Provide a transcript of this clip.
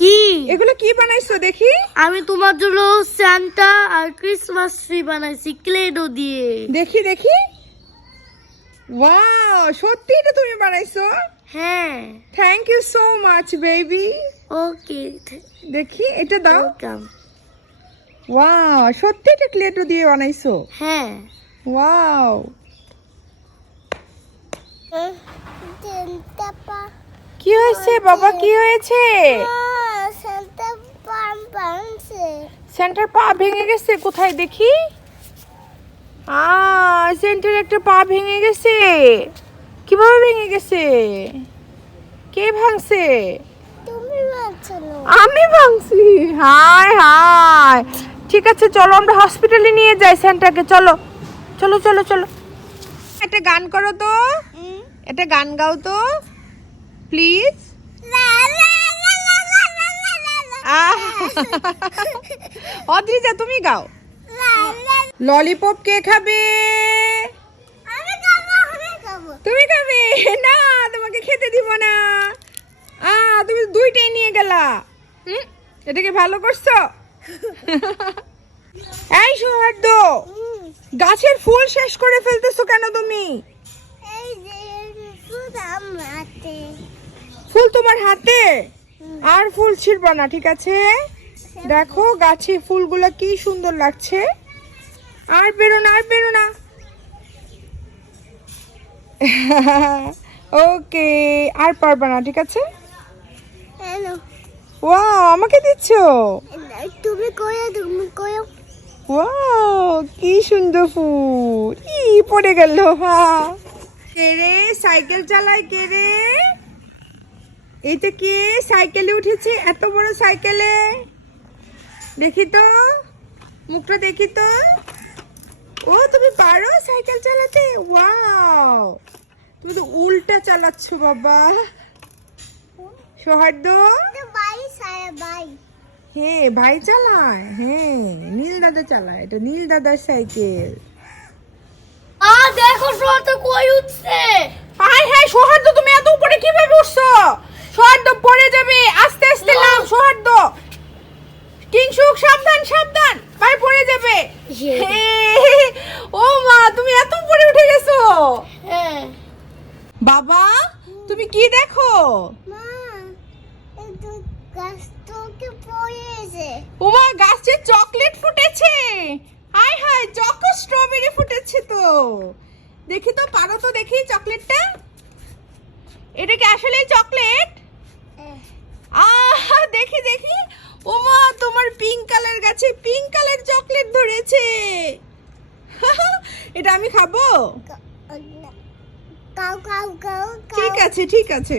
কি? এগুলো কি বানাইছো দেখি? আমি তোমার জন্য সান্টা আর ক্রিসমাস ট্রি বানাইছি ক্লেডো দিয়ে। দেখি দেখি। ওয়াও সত্যি এটা তুমি বানাইছো? হ্যাঁ। Thank you so much baby okay দেখি এটা দাও। ওয়েলকাম ওয়াও সত্যি এটা ক্লেটো দিয়ে বানাইছো? হ্যাঁ। ওয়াও কি হয়েছে বাবা? কি হয়েছে? সেন্টার পা ভেঙে গেছে কোথায় দেখি? আ সেন্টার একটা পা ভেঙে গেছে। কীভাবে ভেঙে গেছে? কে ভাঙছে? আমি ভাঙছি। হায় হায়। ঠিক আছে চলো আমরা হসপিটালে নিয়ে যাই সেন্টারকে। চলো চলো চলো চলো। একটা গান করো তো। একটা গান গাও তো। প্লিজ অদ্রিজা তুমি গাও। ললিপপ কে খাবে? তুমি খাবে? না তোমাকে খেতে দিব না। আ তুমি দুইটাই নিয়ে গেলা। হুম? এটাকে ভালো করছ? এই সৌহার্দ্য গাছের ফুল শেষ করে ফেলতেছো কেন তুমি? ফুল তোমার হাতে? আর ফুল ছিড়বা না ঠিক আছে? দেখো গাছে ফুলগুলো কি সুন্দর লাগছে। আর বেরো না আর বেরো না। ওকে আর পারবা না ঠিক আছে? ওয়াও আমাকে দিচ্ছ? তুমি তুমি ওয়াও কি সুন্দর ফুল। ই পড়ে গেল হা। কে রে? সাইকেল চালায় কে রে? এইটা কে? সাইকেলে উঠেছে? এত বড় সাইকেলে? দেখি তো। মুখটা দেখি তো। ও তুমি পারো সাইকেল চালাতে? ওয়াও! তুমি তো উল্টা চালাচ্ছ বাবা। বাই হ্যাঁ ভাই চালায়। হ্যাঁ নীল দাদা চালায়। এটা নীল দাদার সাইকেল। আ দেখো কই উঠছে হাই হাই সৌহার্দ্য তুমি এত উপরে কীভাবে উঠছো সৌহার্দ্য পড়ে যাবে আস্তে আস্তে নাম সৌহার্দ্য কিংসুক সাবধান সাবধান পায়ে পড়ে যাবে হে, ও মা তুমি এত উপরে উঠে গেছো। হ্যাঁ বাবা তুমি কি দেখো? ওমা গাছে চকলেট ফুটেছে। হাই হাই চকো স্ট্রবেরি ফুটেছে তো। দেখি তো পারো তো দেখি চকলেটটা। এটা কি আসলে চকলেট? আহ দেখি দেখি ওমা তোমার পিঙ্ক কালার গাছে পিঙ্ক কালার চকলেট ধরেছে এটা আমি খাব? ঠিক আছে ঠিক আছে।